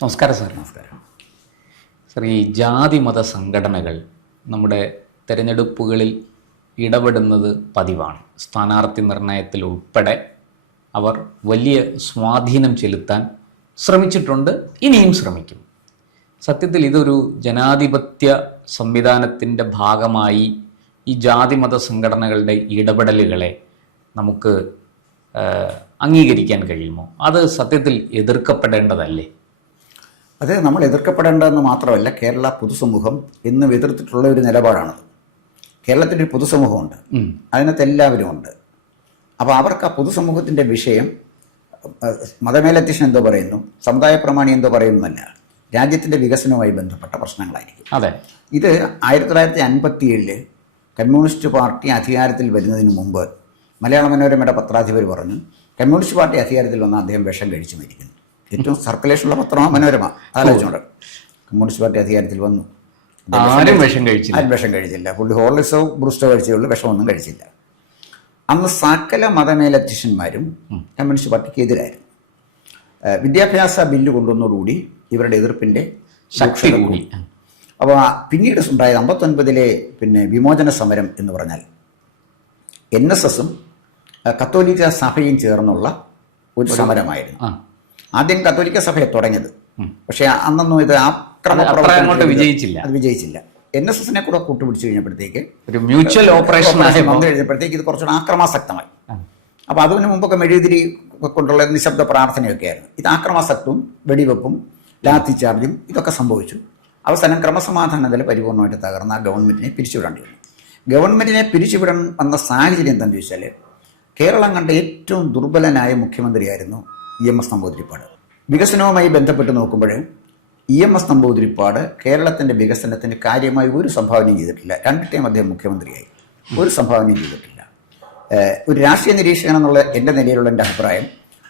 നമസ്കാരം സാർ. നമസ്കാരം. സാർ, ഈ ജാതി മത സംഘടനകൾ നമ്മുടെ തെരഞ്ഞെടുപ്പുകളിൽ ഇടപെടുന്നത് പതിവാണ്. സ്ഥാനാർത്ഥി നിർണയത്തിൽ ഉൾപ്പെടെ അവർ വലിയ സ്വാധീനം ചെലുത്താൻ ശ്രമിച്ചിട്ടുണ്ട്, ഇനിയും ശ്രമിക്കും. സത്യത്തിൽ ഇതൊരു ജനാധിപത്യ സംവിധാനത്തിൻ്റെ ഭാഗമായി ഈ ജാതി മത സംഘടനകളുടെ ഇടപെടലുകളെ നമുക്ക് അംഗീകരിക്കാൻ കഴിയുമോ? അത് സത്യത്തിൽ എതിർക്കപ്പെടേണ്ടതല്ലേ? അത് നമ്മൾ എതിർക്കപ്പെടേണ്ടതെന്ന് മാത്രമല്ല, കേരള പൊതുസമൂഹം എന്നും എതിർത്തിട്ടുള്ള ഒരു നിലപാടാണത്. കേരളത്തിൻ്റെ ഒരു പൊതുസമൂഹമുണ്ട്, അതിനകത്ത് എല്ലാവരും ഉണ്ട്. അപ്പോൾ അവർക്ക് ആ പൊതുസമൂഹത്തിൻ്റെ വിഷയം മതമേലധ്യക്ഷൻ എന്തോ പറയുന്നു, സമുദായ പ്രമാണി എന്തോ പറയുന്നതല്ല, രാജ്യത്തിൻ്റെ വികസനവുമായി ബന്ധപ്പെട്ട പ്രശ്നങ്ങളായിരിക്കും. അതെ. ഇത് 1957 കമ്മ്യൂണിസ്റ്റ് പാർട്ടി അധികാരത്തിൽ വരുന്നതിന് മുമ്പ് മലയാള മനോരമയുടെ പത്രാധിപർ പറഞ്ഞു, കമ്മ്യൂണിസ്റ്റ് പാർട്ടി അധികാരത്തിൽ വന്ന അദ്ദേഹം വിഷം കഴിച്ചു മരിക്കുന്നു. ഏറ്റവും സർക്കുലേഷനുള്ള പത്രമാണ് മനോരമ. ആലോചിച്ചോണ്ട് കമ്മ്യൂണിസ്റ്റ് പാർട്ടി അധികാരത്തിൽ വന്നു, ആരും വിഷം കഴിച്ചില്ല. പുള്ളി ഹോർലിക്സോ ബ്രൂസ്റ്റോ കഴിച്ചുള്ളൂ, വിഷമൊന്നും കഴിച്ചില്ല. അന്ന് സകല മതമേലധ്യക്ഷന്മാരും കമ്മ്യൂണിസ്റ്റ് പാർട്ടിക്ക് എതിരായിരുന്നു. വിദ്യാഭ്യാസ ബില്ല് കൊണ്ടുവന്നതോടുകൂടി ഇവരുടെ എതിർപ്പിൻ്റെ ശക്തി കൂടി. അപ്പോൾ പിന്നീട് ഉണ്ടായത് 59 വിമോചന സമരം എന്ന് പറഞ്ഞാൽ NSSഉം കത്തോലിക്ക സഭയും ചേർന്നുള്ള ഒരു സമരമായിരുന്നു. ആദ്യം കത്തോലിക്ക സഭയെ തുടങ്ങിയത്, പക്ഷേ അന്നൊന്നും ഇത് അങ്ങോട്ട് വിജയിച്ചില്ല. അത് വിജയിച്ചില്ല. NSSനെ കൂടെ കൂട്ടുപിടിച്ച് കഴിഞ്ഞപ്പോഴത്തേക്ക് ഒരു മ്യൂച്വൽ ഓപ്പറേഷൻ വന്നു കഴിഞ്ഞപ്പോഴത്തേക്ക് ഇത് കുറച്ചുകൂടെ ആക്രമാസക്തമായി. അപ്പോൾ അതിന് മുമ്പൊക്കെ മെഴുകുതിരി കൊണ്ടുള്ള നിശബ്ദ പ്രാർത്ഥനയൊക്കെ ആയിരുന്നു. ഇത് ആക്രമാസക്തവും വെടിവെപ്പും ലാത്തി ചാർജും ഇതൊക്കെ സംഭവിച്ചു. അവസാനം ക്രമസമാധാന നില പരിപൂർണമായിട്ട് തകർന്ന ആ ഗവൺമെൻറ്റിനെ പിരിച്ചുവിടേണ്ടി വന്നു. ഗവൺമെൻറ്റിനെ പിരിച്ചുവിടാൻ വന്ന സാഹചര്യം എന്താണെന്ന് ചോദിച്ചാൽ, കേരളം കണ്ട ഏറ്റവും ദുർബലനായ മുഖ്യമന്ത്രിയായിരുന്നു EMS നമ്പൂതിരിപ്പാട്. വികസനവുമായി ബന്ധപ്പെട്ട് നോക്കുമ്പോൾ EMS നമ്പൂതിരിപ്പാട് കേരളത്തിൻ്റെ വികസനത്തിന് കാര്യമായി ഒരു സംഭാവനയും ചെയ്തിട്ടില്ല. 2 ടൈം അദ്ദേഹം മുഖ്യമന്ത്രിയായി, ഒരു സംഭാവനയും ചെയ്തിട്ടില്ല. ഒരു രാഷ്ട്രീയ നിരീക്ഷകൻ എന്നുള്ള എൻ്റെ നിലയിലുള്ള എൻ്റെ അഭിപ്രായം,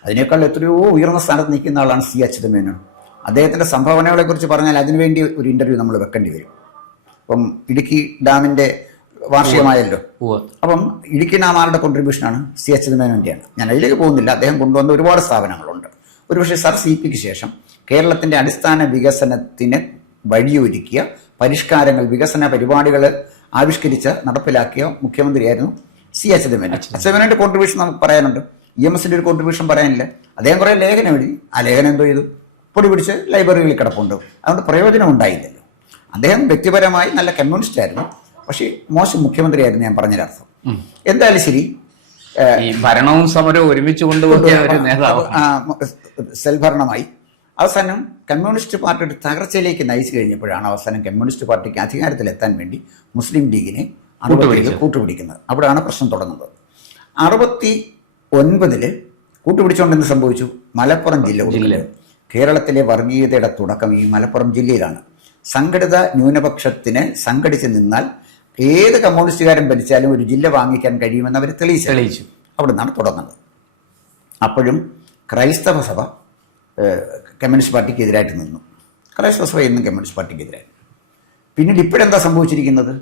അതിനേക്കാൾ എത്രയോ ഉയർന്ന സ്ഥാനത്ത് നിൽക്കുന്ന ആളാണ് C. അച്യുതമേനോൻ. അദ്ദേഹത്തിൻ്റെ സംഭാവനകളെക്കുറിച്ച് പറഞ്ഞാൽ അതിനുവേണ്ടി ഒരു ഇൻ്റർവ്യൂ നമ്മൾ വെക്കേണ്ടി വരും. അപ്പം ഇടുക്കി ഡാമിൻ്റെ വാർഷികമായല്ലോ. അപ്പം ഇടുക്കി ഡാം ആരുടെ കോൺട്രിബ്യൂഷനാണ്? C. അച്യുതമേനോൻ്റെയാണ്. ഞാൻ അതിലേക്ക് പോകുന്നില്ല. അദ്ദേഹം കൊണ്ടുവന്ന ഒരുപാട് സ്ഥാപനങ്ങളുണ്ട്. ഒരുപക്ഷെ സർ CPക്ക് ശേഷം കേരളത്തിൻ്റെ അടിസ്ഥാന വികസനത്തിന് വഴിയൊരുക്കിയ പരിഷ്കാരങ്ങൾ, വികസന പരിപാടികൾ ആവിഷ്കരിച്ച് നടപ്പിലാക്കിയ മുഖ്യമന്ത്രിയായിരുന്നു C. അച്യുതമേനോൻ. അച്യുതമേനോൻ്റെ കോൺട്രിബ്യൂഷൻ നമുക്ക് പറയാനുണ്ട്. EMSൻ്റെ ഒരു കോൺട്രിബ്യൂഷൻ പറയാനില്ല. അദ്ദേഹം കുറേ ലേഖനം എഴുതി, ആ ലേഖനം എന്തോ ചെയ്തു, പൊടി പിടിച്ച് ലൈബ്രറികളിൽ കിടപ്പുണ്ട്. അതുകൊണ്ട് പ്രയോജനം ഉണ്ടായില്ലല്ലോ. അദ്ദേഹം വ്യക്തിപരമായി നല്ല കമ്മ്യൂണിസ്റ്റ് ആയിരുന്നു, പക്ഷേ മോശം മുഖ്യമന്ത്രിയായിരുന്നു ഞാൻ പറഞ്ഞൊരർത്ഥം. എന്തായാലും ശരി, ഭരണവും സമരവും ഒരുമിച്ച് കൊണ്ടുപോയ സെൽഭരണമായി അവസാനം കമ്മ്യൂണിസ്റ്റ് പാർട്ടിയുടെ തകർച്ചയിലേക്ക് നയിച്ചു കഴിഞ്ഞപ്പോഴാണ് അവസാനം കമ്മ്യൂണിസ്റ്റ് പാർട്ടിക്ക് അധികാരത്തിലെത്താൻ വേണ്ടി മുസ്ലിം ലീഗിനെ കൂട്ടുപിടിക്കുന്നത്. അവിടെയാണ് പ്രശ്നം തുടങ്ങുന്നത്. 69 കൂട്ടുപിടിച്ചുകൊണ്ടെന്ന് സംഭവിച്ചു. മലപ്പുറം ജില്ല കേരളത്തിലെ വർഗീയതയുടെ തുടക്കം ഈ മലപ്പുറം ജില്ലയിലാണ്. സംഘടിത ന്യൂനപക്ഷത്തിന് സംഘടിച്ച് നിന്നാൽ ഏത് കമ്മ്യൂണിസ്റ്റുകാരൻ ഭരിച്ചാലും ഒരു ജില്ല വാങ്ങിക്കാൻ കഴിയുമെന്ന് അവർ തെളിയിച്ചു. അവിടെ നിന്നാണ് തുടങ്ങുന്നത്. അപ്പോഴും ക്രൈസ്തവ സഭ കമ്മ്യൂണിസ്റ്റ് പാർട്ടിക്ക് എതിരായിട്ട് നിന്നു. ക്രൈസ്തവ സഭ എന്നും കമ്മ്യൂണിസ്റ്റ് പാർട്ടിക്ക് എതിരായി. പിന്നീട് ഇപ്പോഴെന്താ സംഭവിച്ചിരിക്കുന്നത്?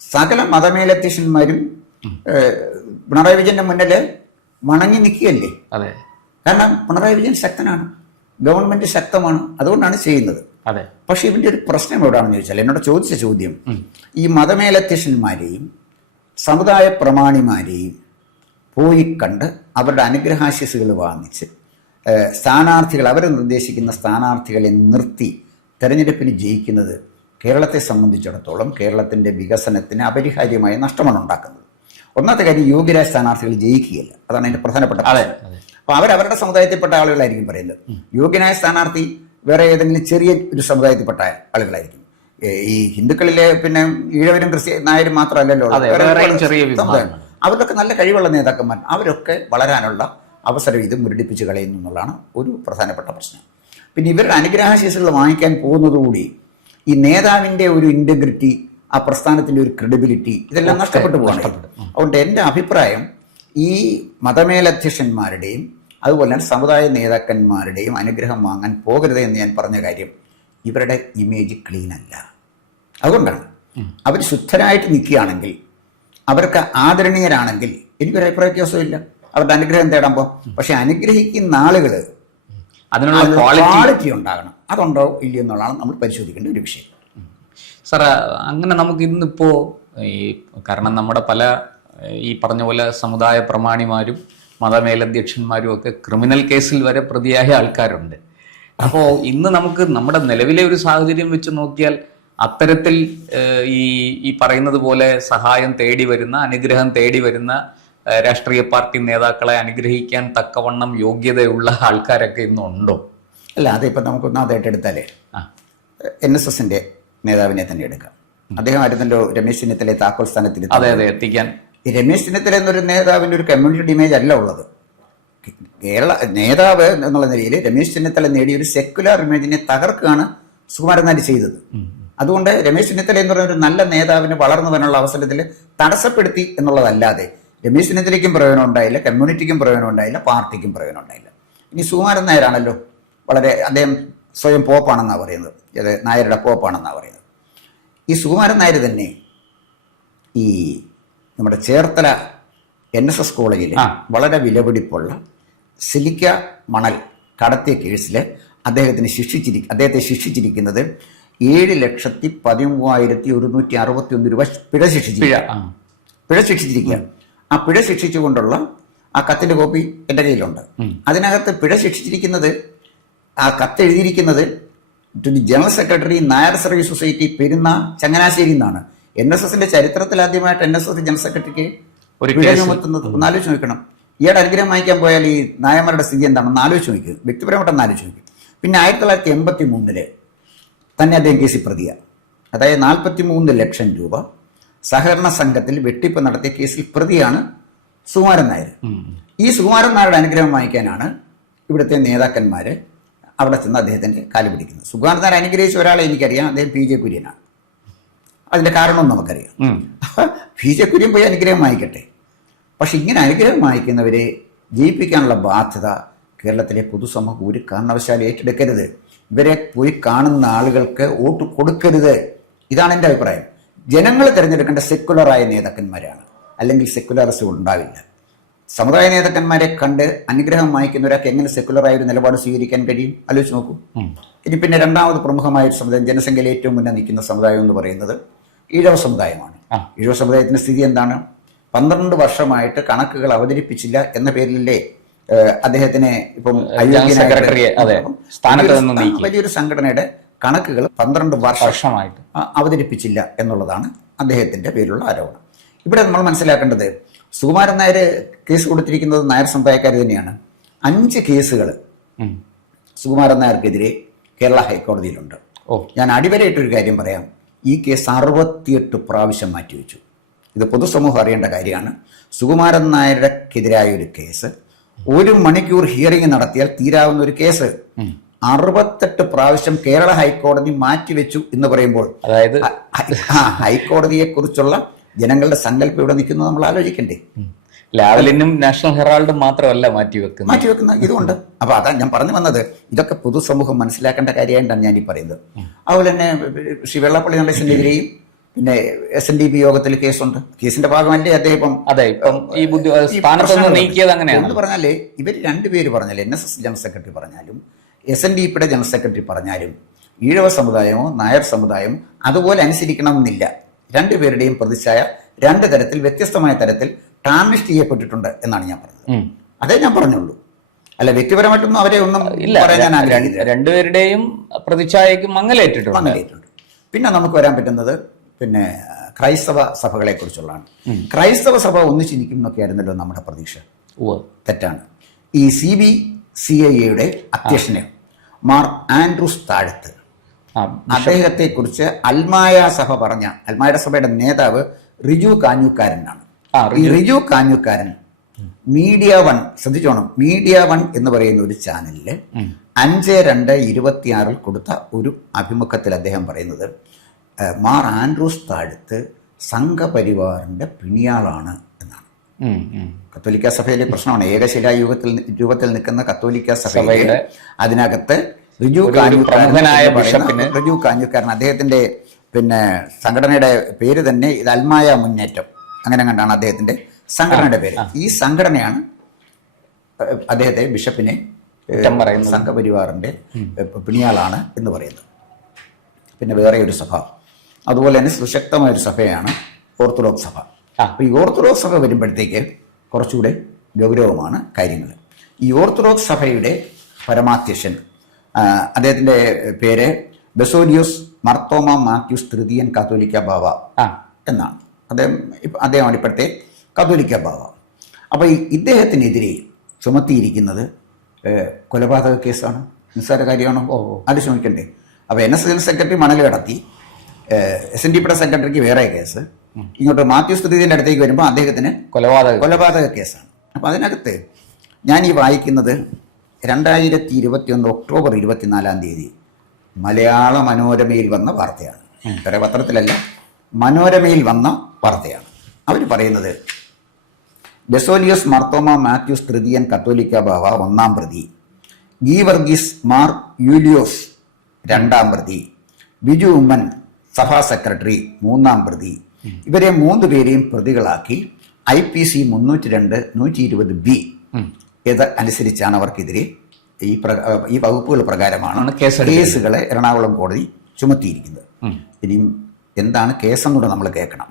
സകല മതമേലധ്യക്ഷന്മാരും പിണറായി വിജയന്റെ മുന്നിൽ വണങ്ങി നിൽക്കുകയല്ലേ. കാരണം പിണറായി വിജയൻ ശക്തനാണ്, ഗവൺമെന്റ് ശക്തമാണ്, അതുകൊണ്ടാണ് ചെയ്യുന്നത്. പക്ഷെ ഇവന്റെ ഒരു പ്രശ്നം എവിടെയാണെന്ന് ചോദിച്ചാൽ, എന്നോട് ചോദിച്ച ചോദ്യം, ഈ മതമേലധ്യക്ഷന്മാരെയും സമുദായ പ്രമാണിമാരെയും പോയി കണ്ട് അവരുടെ അനുഗ്രഹാശിസുകൾ വാങ്ങിച്ച് സ്ഥാനാർത്ഥികൾ, അവർ നിർദ്ദേശിക്കുന്ന സ്ഥാനാർത്ഥികളെ നിർത്തി തെരഞ്ഞെടുപ്പിന് ജയിക്കുന്നത് കേരളത്തെ സംബന്ധിച്ചിടത്തോളം കേരളത്തിൻ്റെ വികസനത്തിന് അപരിഹാര്യമായ നഷ്ടമാണ് ഉണ്ടാക്കുന്നത്. ഒന്നാമത്തെ കാര്യം, യോഗ്യരായ സ്ഥാനാർത്ഥികൾ ജയിക്കുകയില്ല. അതാണ് അതിൻ്റെ പ്രധാനപ്പെട്ട കാര്യം. അപ്പോൾ അവരവരുടെ സമുദായത്തിൽപ്പെട്ട ആളുകളായിരിക്കും പറയുന്നത്. യോഗ്യനായ സ്ഥാനാർത്ഥി വേറെ ഏതെങ്കിലും ചെറിയ ഒരു സമുദായത്തിൽപ്പെട്ട ആളുകളായിരിക്കും. ഈ ഹിന്ദുക്കളിലെ ഈഴവരും നായരും മാത്രമല്ലല്ലോ, അവരൊക്കെ നല്ല കഴിവുള്ള നേതാക്കന്മാർ. അവരൊക്കെ വളരാനുള്ള അവസരം ഇത് മുരടിപ്പിച്ച് കളയുന്നു എന്നുള്ളതാണ് ഒരു പ്രധാനപ്പെട്ട പ്രശ്നം. പിന്നെ ഇവരുടെ അനുഗ്രഹാശീസുകൾ വാങ്ങിക്കാൻ പോകുന്നതുകൂടി ഈ നേതാവിൻ്റെ ഒരു ഇൻറ്റഗ്രിറ്റി, ആ പ്രസ്ഥാനത്തിൻ്റെ ഒരു ക്രെഡിബിലിറ്റി, ഇതെല്ലാം നഷ്ടപ്പെട്ടു പോകണം. അതുകൊണ്ട് എൻ്റെ അഭിപ്രായം, ഈ മതമേലധ്യക്ഷന്മാരുടെയും അതുപോലെ തന്നെ സമുദായ നേതാക്കന്മാരുടെയും അനുഗ്രഹം വാങ്ങാൻ പോകരുത് എന്ന് ഞാൻ പറഞ്ഞ കാര്യം, ഇവരുടെ ഇമേജ് ക്ലീൻ അല്ല. അതുകൊണ്ടാണ് അവർ ശുദ്ധരായിട്ട് നിൽക്കുകയാണെങ്കിൽ, അവർക്ക് ആദരണീയരാണെങ്കിൽ എനിക്കൊരു അഭിപ്രായ വ്യത്യാസമില്ല, അവരുടെ അനുഗ്രഹം തേടാൻ പോകും. പക്ഷെ അനുഗ്രഹിക്കുന്ന ആളുകൾ അതിനുള്ള ക്വാളിറ്റി ഉണ്ടാകണം. അതുണ്ടോ ഇല്ലയോ എന്നുള്ളതാണ് നമ്മൾ പരിശോധിക്കേണ്ട ഒരു വിഷയം. സാർ, അങ്ങനെ നമുക്ക് ഇന്നിപ്പോ കാരണം നമ്മുടെ പല ഈ പറഞ്ഞ പോലെ സമുദായ പ്രമാണിമാരും മതമേലധ്യക്ഷന്മാരും ഒക്കെ ക്രിമിനൽ കേസിൽ വരെ പ്രതിയായ ആൾക്കാരുണ്ട്. അപ്പോൾ ഇന്ന് നമുക്ക് നമ്മുടെ നിലവിലെ ഒരു സാഹചര്യം വെച്ച് നോക്കിയാൽ അത്തരത്തിൽ ഈ പറയുന്നത് പോലെ സഹായം തേടി വരുന്ന, അനുഗ്രഹം തേടി വരുന്ന രാഷ്ട്രീയ പാർട്ടി നേതാക്കളെ അനുഗ്രഹിക്കാൻ തക്കവണ്ണം യോഗ്യതയുള്ള ആൾക്കാരൊക്കെ ഇന്നുണ്ടോ? അല്ല, അതിപ്പോൾ നമുക്കൊന്നാമതായിട്ട് എടുത്താലേ NSSന്റെ നേതാവിനെ തന്നെ എടുക്കാം. അദ്ദേഹം ആയിരുന്നല്ലോ രമേശ് ചെന്നിത്തലയെ താക്കോൽ സ്ഥാനത്തിൽ. അതെ, എത്തിക്കാൻ. രമേശ് ചെന്നിത്തല എന്നൊരു നേതാവിൻ്റെ ഒരു കമ്മ്യൂണിറ്റി ഇമേജ് അല്ല ഉള്ളത്. കേരള നേതാവ് എന്നുള്ള നിലയിൽ രമേശ് ചെന്നിത്തല നേടിയ ഒരു സെക്യുലർ ഇമേജിനെ തകർക്കുകയാണ് സുകുമാരൻ നായർ ചെയ്തത്. അതുകൊണ്ട് രമേശ് ചെന്നിത്തല എന്ന് പറയുന്ന ഒരു നല്ല നേതാവിന് വളർന്നു വരാനുള്ള അവസരത്തിൽ തടസ്സപ്പെടുത്തി എന്നുള്ളതല്ലാതെ രമേശ് ചെന്നിത്തലയ്ക്കും പ്രയോജനം ഉണ്ടായില്ല, കമ്മ്യൂണിറ്റിക്കും പ്രയോജനം ഉണ്ടായില്ല, പാർട്ടിക്കും പ്രയോജനം ഉണ്ടായില്ല. ഇനി സുകുമാരൻ നായരാണല്ലോ അദ്ദേഹം സ്വയം പോപ്പാണെന്നാണ് പറയുന്നത്, നായരുടെ പോപ്പാണെന്നാണ് പറയുന്നത്. ഈ സുകുമാരൻ നായർ തന്നെ ഈ നമ്മുടെ ചേർത്തല NSS കോളേജിൽ വളരെ വിലപിടിപ്പുള്ള സിലിക്ക മണൽ കടത്തിയ കേസിൽ അദ്ദേഹത്തെ ശിക്ഷിച്ചിരിക്കുന്നത് 7,13,161 രൂപ പിഴ ശിക്ഷിച്ചിരിക്കുകയാണ്. ആ പിഴ ശിക്ഷിച്ചുകൊണ്ടുള്ള ആ കത്തിന്റെ കോപ്പി എൻ്റെ കയ്യിലുണ്ട്. അതിനകത്ത് പിഴ ശിക്ഷിച്ചിരിക്കുന്നത്, ആ കത്ത് എഴുതിയിരിക്കുന്നത് to the general secretary Nair service society Perunna Changanassery എന്നാണ്. NSSന്റെ ചരിത്രത്തിൽ ആദ്യമായിട്ട് NSS ജനറൽ സെക്രട്ടറിക്ക് പിഴ ചുമത്തുന്നത്. ഒന്ന് ആലോചിച്ച് നോക്കണം. ഈയുടെ അനുഗ്രഹം വായിക്കാൻ പോയാൽ ഈ നായന്മാരുടെ സ്ഥിതി എന്താണെന്ന് ആലോചിച്ച് നോക്കുക, വ്യക്തിപരമായിട്ടൊന്ന് ആലോചിച്ച് നോക്കുക. പിന്നെ 1983 തന്നെ അദ്ദേഹം കേസിൽ പ്രതിയാണ്. അതായത് 43 ലക്ഷം രൂപ സഹകരണ സംഘത്തിൽ വെട്ടിപ്പ് നടത്തിയ കേസിൽ പ്രതിയാണ് സുകുമാരൻ നായർ. ഈ സുകുമാരൻ നായരുടെ അനുഗ്രഹം വാങ്ങിക്കാനാണ് ഇവിടുത്തെ നേതാക്കന്മാര് അവിടെ ചെന്ന് അദ്ദേഹത്തിന്റെ കാല് പിടിക്കുന്നത്. സുകുമാരൻ നായർ അനുഗ്രഹിച്ച ഒരാളെ എനിക്കറിയാം, അദ്ദേഹം PJ കുര്യനാണ്. അതിന്റെ കാരണവും നമുക്കറിയാം. PJ കുര്യൻ പോയി അനുഗ്രഹം വാങ്ങിക്കട്ടെ. പക്ഷെ ഇങ്ങനെ അനുഗ്രഹം വാങ്ങിക്കുന്നവരെ ജയിപ്പിക്കാനുള്ള ബാധ്യത കേരളത്തിലെ പൊതുസമൂഹം ഒരു കാരണവശാലും ഏറ്റെടുക്കരുത്. ഇവരെ പോയി കാണുന്ന ആളുകൾക്ക് വോട്ട് കൊടുക്കരുത്. ഇതാണ് എൻ്റെ അഭിപ്രായം. ജനങ്ങൾ തിരഞ്ഞെടുക്കേണ്ട സെക്കുലറായ നേതാക്കന്മാരാണ്, അല്ലെങ്കിൽ സെക്കുലറിസം ഉണ്ടാവില്ല. സമുദായ നേതാക്കന്മാരെ കണ്ട് അനുഗ്രഹം വാങ്ങിക്കുന്ന ഒരാൾക്ക് എങ്ങനെ സെക്കുലറായ ഒരു നിലപാട് സ്വീകരിക്കാൻ കഴിയും? ആലോചിച്ച് നോക്കൂ. ഇനി പിന്നെ രണ്ടാമത് പ്രമുഖമായ ഒരു സമുദായം, ജനസംഖ്യയിൽ ഏറ്റവും മുന്നേ നിൽക്കുന്ന സമുദായം എന്ന് പറയുന്നത് ഈഴവ സമുദായമാണ്. ഈഴവ സമുദായത്തിന്റെ സ്ഥിതി എന്താണ്? 12 വർഷമായിട്ട് കണക്കുകൾ അവതരിപ്പിച്ചില്ല എന്ന പേരിലല്ലേ അദ്ദേഹത്തിനെ ഇപ്പം വലിയൊരു സംഘടനയുടെ കണക്കുകൾ 12 വർഷമായിട്ട് അവതരിപ്പിച്ചില്ല എന്നുള്ളതാണ് അദ്ദേഹത്തിന്റെ പേരിലുള്ള ആരോപണം. ഇവിടെ നമ്മൾ മനസ്സിലാക്കേണ്ടത്, സുകുമാരൻ നായർ കേസ് കൊടുത്തിരിക്കുന്നത് നായർ സമുദായക്കാർ തന്നെയാണ്. 5 കേസുകൾ സുകുമാരൻ നായർക്കെതിരെ കേരള ഹൈക്കോടതിയിലുണ്ട്. ഞാൻ അടിവരയിട്ടൊരു കാര്യം പറയാം. ഈ കേസ് 68 പ്രാവശ്യം മാറ്റിവെച്ചു. ഇത് പൊതുസമൂഹം അറിയേണ്ട കാര്യമാണ്. സുകുമാരൻ നായരുടെക്കെതിരായ ഒരു കേസ് 1 മണിക്കൂർ ഹിയറിംഗ് നടത്തിയാൽ തീരാവുന്ന ഒരു കേസ് 68 പ്രാവശ്യം കേരള ഹൈക്കോടതി മാറ്റിവെച്ചു എന്ന് പറയുമ്പോൾ, അതായത് ഹൈക്കോടതിയെ കുറിച്ചുള്ള ജനങ്ങളുടെ സങ്കല്പം ഇവിടെ നിൽക്കുന്നത് നമ്മൾ ആലോചിക്കണ്ടേ? ലാവലിനും നാഷണൽ ഹെറാൾഡും മാത്രമല്ല മാറ്റിവെക്കുന്ന ഇതുകൊണ്ട്. അപ്പൊ അതാ ഞാൻ പറഞ്ഞു വന്നത്, ഇതൊക്കെ പൊതുസമൂഹം മനസ്സിലാക്കേണ്ട കാര്യമായിട്ടാണ് ഞാൻ ഈ പറയുന്നത്. അതുപോലെ തന്നെ ശ്രീ വെള്ളാപ്പള്ളി നടേശനെതിരെയും പിന്നെ SNDP യോഗത്തിൽ കേസുണ്ട്. കേസിന്റെ ഭാഗമല്ലേ അദ്ദേഹം എന്ന് പറഞ്ഞാലേ ഇവർ രണ്ടുപേര് പറഞ്ഞാലേ, NSS ജനറൽ സെക്രട്ടറി പറഞ്ഞാലും SNDPയുടെ ജനറൽ സെക്രട്ടറി പറഞ്ഞാലും ഈഴവ സമുദായമോ നായർ സമുദായമോ അതുപോലെ അനുസരിക്കണമെന്നില്ല. രണ്ടുപേരുടെയും പ്രതിച്ഛായ 2 തരത്തിൽ വ്യത്യസ്തമായ തരത്തിൽ ടാർണിഷ് ചെയ്യപ്പെട്ടിട്ടുണ്ട് എന്നാണ് ഞാൻ പറഞ്ഞത്. അതേ ഞാൻ പറഞ്ഞുള്ളൂ. അല്ല, വ്യക്തിപരമായിട്ടൊന്നും അവരെ ഒന്നും പറയാൻ ഞാൻ ആഗ്രഹിക്കുന്നില്ല. രണ്ടുപേരുടെയും പ്രതിച്ഛായക്ക് മങ്ങലേറ്റിട്ടുണ്ട്. പിന്നെ നമുക്ക് വരാൻ പറ്റുന്നത് പിന്നെ ക്രൈസ്തവ സഭകളെ കുറിച്ചുള്ളതാണ്. ക്രൈസ്തവ സഭ ഒന്നിച്ച് നിൽക്കും എന്നൊക്കെയായിരുന്നല്ലോ നമ്മുടെ പ്രതീക്ഷ. തെറ്റാണ്. ഈ CBCIA അധ്യക്ഷനെ മാർ ആൻഡ്രൂസ് താഴത്ത്, അദ്ദേഹത്തെ കുറിച്ച് അൽമായ സഭയുടെ നേതാവ് റിജു കാഞ്ഞൂക്കാരനാണ്. ഈ റിജു കാഞ്ഞൂക്കാരൻ മീഡിയ 1 ശ്രദ്ധിച്ചോണം, മീഡിയ 1 എന്ന് പറയുന്ന ഒരു ചാനലില് 5/2/26 കൊടുത്ത ഒരു അഭിമുഖത്തിൽ അദ്ദേഹം പറയുന്നത് മാർ ആൻഡ്രൂസ് താഴത്ത് സംഘപരിവാറിന്റെ പിണിയാളാണ് എന്നാണ്. കത്തോലിക്ക സഭയിലെ പ്രശ്നമാണ്. ഏകശിലാ രൂപത്തിൽ നിൽക്കുന്ന കത്തോലിക്ക സഭയുടെ അതിനകത്ത് റിജു കാഞ്ഞൂക്കാരൻ അദ്ദേഹത്തിന്റെ പിന്നെ സംഘടനയുടെ പേര് തന്നെ ഇത് അൽമായ മുന്നേറ്റം, അങ്ങനെ കണ്ടാണ് അദ്ദേഹത്തിന്റെ സംഘടനയുടെ പേര്. ഈ സംഘടനയാണ് അദ്ദേഹത്തെ ബിഷപ്പിനെ സംഘപരിവാറിൻ്റെ പിണിയാളാണ് എന്ന് പറയുന്നത്. പിന്നെ വേറെ ഒരു സഭ, അതുപോലെ തന്നെ സുശക്തമായൊരു സഭയാണ് ഓർത്തഡോക്സ് സഭ. അപ്പോൾ ഈ ഓർത്തഡോക്സ് സഭ വരുമ്പോഴത്തേക്ക് കുറച്ചുകൂടെ ഗൗരവമാണ് കാര്യങ്ങൾ. ഈ ഓർത്തഡോക്സ് സഭയുടെ പരമാധ്യക്ഷൻ, അദ്ദേഹത്തിൻ്റെ പേര് ബെസോലിയോസ് മർത്തോമ മാത്യൂസ് തൃതീയൻ കാത്തോലിക്ക ബാവ എന്നാണ്. അദ്ദേഹമാണ് ഇപ്പോഴത്തെ കാത്തോലിക്ക ബാവ. അപ്പോൾ ഇദ്ദേഹത്തിനെതിരെ ചുമത്തിയിരിക്കുന്നത് കൊലപാതക കേസാണ്. നിസ്സാര കാര്യമാണോ? അത് ശ്രമിക്കണ്ടേ? അപ്പോൾ NS ജനറൽ സെക്രട്ടറി മണൽ കടത്തി, SNDPയുടെ സെക്രട്ടറിക്ക് വേറെ കേസ്, ഇങ്ങോട്ട് മാത്യൂസ് തൃതീയൻ്റെ അടുത്തേക്ക് വരുമ്പോൾ അദ്ദേഹത്തിന് കൊലപാതക കേസാണ്. അപ്പോൾ അതിനകത്ത് ഞാൻ ഈ വായിക്കുന്നത് 2021 ഒക്ടോബർ 24 മലയാള മനോരമയിൽ വന്ന വാർത്തയാണ്. വേറെ പത്രത്തിലല്ല, മനോരമയിൽ വന്ന വാർത്തയാണ്. അവർ പറയുന്നത് ബെസോലിയോസ് മർത്തോമ മാത്യൂസ് തൃതീയൻ കത്തോലിക്ക ബാവ 1-ാം പ്രതി, ഗീവർഗീസ് മാർ യൂലിയോസ് 2-ാം പ്രതി, ബിജു ഉമ്മൻ സഭാ സെക്രട്ടറി 3-ാം പ്രതി, ഇവരെ 3 പേരെയും പ്രതികളാക്കി IPC 302, 120B ഇത് അനുസരിച്ചാണ് അവർക്കെതിരെ ഈ വകുപ്പുകൾ പ്രകാരമാണ് കേസുകളെ എറണാകുളം കോടതി ചുമത്തിയിരിക്കുന്നത്. ഇനിയും എന്താണ് കേസെന്നുകൂടെ നമ്മൾ കേൾക്കണം.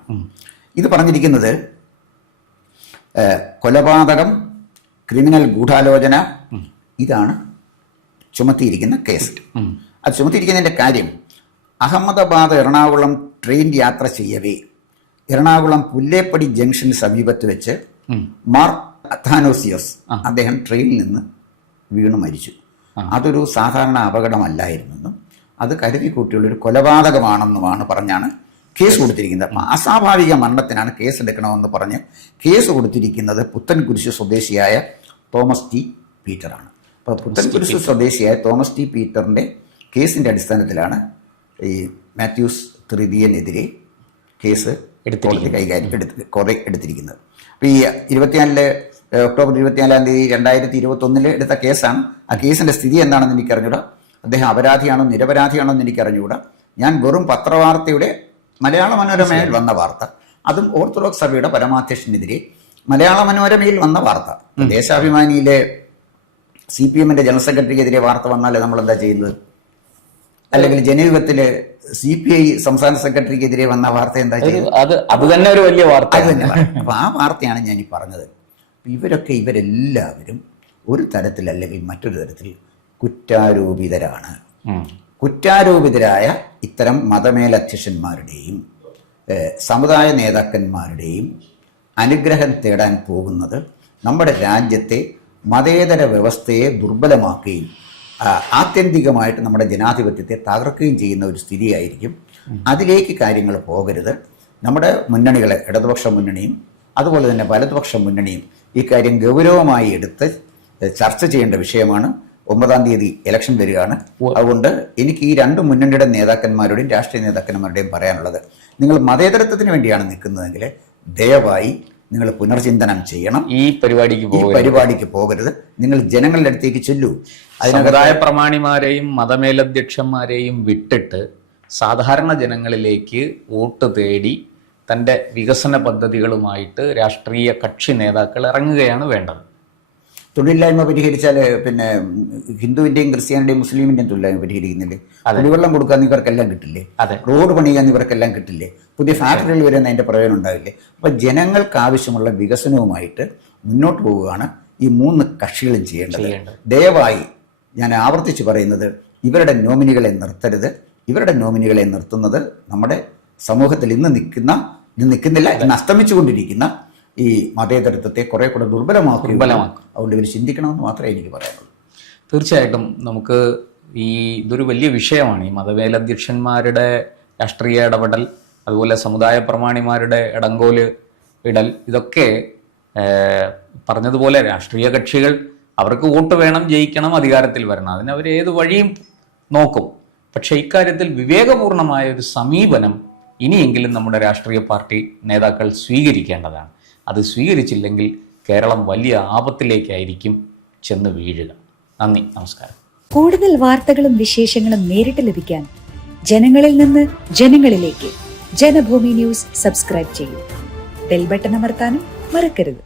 ഇത് പറഞ്ഞിരിക്കുന്നത് കൊലപാതകം, ക്രിമിനൽ ഗൂഢാലോചന, ഇതാണ് ചുമത്തിയിരിക്കുന്ന കേസ്. അത് ചുമത്തിയിരിക്കുന്നതിൻ്റെ കാര്യം, അഹമ്മദാബാദ് എറണാകുളം ട്രെയിൻ യാത്ര ചെയ്യവേ എറണാകുളം പുല്ലേപ്പടി ജംഗ്ഷന് സമീപത്ത് വെച്ച് മാർ അഥാനോസിയോസ് അദ്ദേഹം ട്രെയിനിൽ നിന്ന് വീണ് മരിച്ചു. അതൊരു സാധാരണ അപകടമല്ലായിരുന്നെന്നും അത് കരുതി കൂട്ടിയുള്ളൊരു കൊലപാതകമാണെന്നുമാണ് പറഞ്ഞാണ് കേസ് കൊടുത്തിരിക്കുന്നത്. അപ്പം അസ്വാഭാവിക മരണത്തിനാണ് കേസ് എടുക്കണമെന്ന് പറഞ്ഞ് കേസ് കൊടുത്തിരിക്കുന്നത് പുത്തൻകുരിശ് സ്വദേശിയായ തോമസ് ടി പീറ്ററാണ്. അപ്പോൾ പുത്തൻകുരിശ് സ്വദേശിയായ തോമസ് ടി പീറ്ററിൻ്റെ കേസിൻ്റെ അടിസ്ഥാനത്തിലാണ് ഈ മാത്യൂസ് തൃതീയനെതിരെ കേസ് എടുത്തിരിക്കുന്നത്. അപ്പോൾ ഈ 24 ഒക്ടോബർ 24 2021 എടുത്ത കേസാണ്. ആ കേസിൻ്റെ സ്ഥിതി എന്താണെന്ന് എനിക്കറിഞ്ഞൂടാ. അദ്ദേഹം അപരാധിയാണോ നിരപരാധിയാണോ എന്ന് എനിക്കറിഞ്ഞുകൂടാ. ഞാൻ വെറും പത്രവാർത്തയുടെ മലയാള മനോരമയിൽ വന്ന വാർത്ത, അതും ഓർത്തഡോക്സ് സഭയുടെ പരമാധ്യക്ഷനെതിരെ മലയാള മനോരമയിൽ വന്ന വാർത്ത. ദേശാഭിമാനിയിലെ CPMന്റെ ജനറൽ സെക്രട്ടറിക്കെതിരെ വാർത്ത വന്നാൽ നമ്മൾ എന്താ ചെയ്യുന്നത്? അല്ലെങ്കിൽ ജനയുഗത്തില് CPI സംസ്ഥാന സെക്രട്ടറിക്കെതിരെ വന്ന വാർത്ത എന്താ ചെയ്യുന്നത്? അത് തന്നെ ഒരു വലിയ വാർത്ത. അപ്പൊ ആ വാർത്തയാണ് ഞാൻ ഈ പറഞ്ഞത്. ഇവരെല്ലാവരും ഒരു തരത്തിൽ അല്ലെങ്കിൽ മറ്റൊരു തരത്തിൽ കുറ്റാരോപിതരാണ്. കുറ്റാരോപിതരായ ഇത്തരം മതമേലധ്യക്ഷന്മാരുടെയും സമുദായ നേതാക്കന്മാരുടെയും അനുഗ്രഹം തേടാൻ പോകുന്നത് നമ്മുടെ രാജ്യത്തെ മതേതര വ്യവസ്ഥയെ ദുർബലമാക്കുകയും ആത്യന്തികമായിട്ട് നമ്മുടെ ജനാധിപത്യത്തെ തകർക്കുകയും ചെയ്യുന്ന ഒരു സ്ഥിതിയായിരിക്കും. അതിലേക്ക് കാര്യങ്ങൾ പോകരുത്. നമ്മുടെ മുന്നണികളെ, ഇടതുപക്ഷ മുന്നണിയും അതുപോലെ തന്നെ വലതുപക്ഷ മുന്നണിയും ഈ കാര്യം ഗൗരവമായി എടുത്ത് ചർച്ച ചെയ്യേണ്ട വിഷയമാണ്. 9-ാം തീയതി ഇലക്ഷൻ വരികയാണ്. അതുകൊണ്ട് എനിക്ക് ഈ 2 മുന്നണിയുടെ നേതാക്കന്മാരുടെയും രാഷ്ട്രീയ നേതാക്കന്മാരുടെയും പറയാനുള്ളത്, നിങ്ങൾ മതേതരത്വത്തിന് വേണ്ടിയാണ് നിൽക്കുന്നതെങ്കിൽ ദയവായി നിങ്ങൾ പുനർചിന്തനം ചെയ്യണം. ഈ പരിപാടിക്ക് പോകരുത്. നിങ്ങൾ ജനങ്ങളുടെ അടുത്തേക്ക് ചെല്ലൂ. സമുദായ പ്രമാണിമാരെയും മതമേലധ്യക്ഷന്മാരെയും വിട്ടിട്ട് സാധാരണ ജനങ്ങളിലേക്ക് വോട്ട് തേടി തൻ്റെ വികസന പദ്ധതികളുമായിട്ട് രാഷ്ട്രീയ കക്ഷി നേതാക്കൾ ഇറങ്ങുകയാണ് വേണ്ടത്. തൊഴിലില്ലായ്മ പരിഹരിച്ചാൽ പിന്നെ ഹിന്ദുവിൻ്റെയും ക്രിസ്ത്യാനിയുടെയും മുസ്ലിമിൻ്റെയും തൊഴിലില്ലായ്മ പരിഹരിക്കുന്നില്ലേ? കുടിവെള്ളം കൊടുക്കാൻ ഇവർക്കെല്ലാം കിട്ടില്ലേ? റോഡ് പണിയാൻ ഇവർക്കെല്ലാം കിട്ടില്ലേ? പുതിയ ഫാക്ടറികൾ വരുന്ന അതിൻ്റെ പ്രയോജനം ഉണ്ടാവില്ലേ? അപ്പോൾ ജനങ്ങൾക്ക് ആവശ്യമുള്ള വികസനവുമായിട്ട് മുന്നോട്ട് പോവുകയാണ് ഈ 3 കക്ഷികളും ചെയ്യേണ്ടത്. ദയവായി ഞാൻ ആവർത്തിച്ച് പറയുന്നത്, ഇവരുടെ നോമിനികളെ നിർത്തരുത്. ഇവരുടെ നോമിനികളെ നിർത്തുന്നത് നമ്മുടെ സമൂഹത്തിൽ ഇന്ന് നിൽക്കുന്നില്ല, ഇന്ന് അസ്തമിച്ചുകൊണ്ടിരിക്കുന്ന ഈ മതേതരത്വത്തെ കുറെ കൂടെ ദുർബലമാക്കും. അതുകൊണ്ട് ഇവർ ചിന്തിക്കണമെന്ന് മാത്രമേ എനിക്ക് പറയാനുള്ളൂ. തീർച്ചയായിട്ടും നമുക്ക് ഇതൊരു വലിയ വിഷയമാണ്. ഈ മതമേലധ്യക്ഷന്മാരുടെ രാഷ്ട്രീയ ഇടപെടൽ, അതുപോലെ സമുദായ പ്രമാണിമാരുടെ ഇടങ്കോല് ഇടൽ, ഇതൊക്കെ പറഞ്ഞതുപോലെ രാഷ്ട്രീയ കക്ഷികൾ അവർക്ക് വോട്ട് വേണം, ജയിക്കണം, അധികാരത്തിൽ വരണം, അതിന് അവർ ഏത് വഴിയും നോക്കും. പക്ഷേ ഇക്കാര്യത്തിൽ വിവേകപൂർണമായ ഒരു സമീപനം ഇനിയെങ്കിലും നമ്മുടെ രാഷ്ട്രീയ പാർട്ടി നേതാക്കൾ സ്വീകരിക്കേണ്ടതാണ്. അത് സ്വീകരിച്ചില്ലെങ്കിൽ കേരളം വലിയ ആപത്തിലേക്കായിരിക്കും ചെന്ന് വീഴുക. നന്ദി, നമസ്കാരം. കൂടുതൽ വാർത്തകളും വിശേഷങ്ങളും നേരിട്ട് ലഭിക്കാൻ ജനങ്ങളിൽ നിന്ന് ജനങ്ങളിലേക്ക് ജനഭൂമി ന്യൂസ് സബ്സ്ക്രൈബ് ചെയ്യൂ. ബെൽ ബട്ടൺ അമർത്താനും മറക്കരുത്.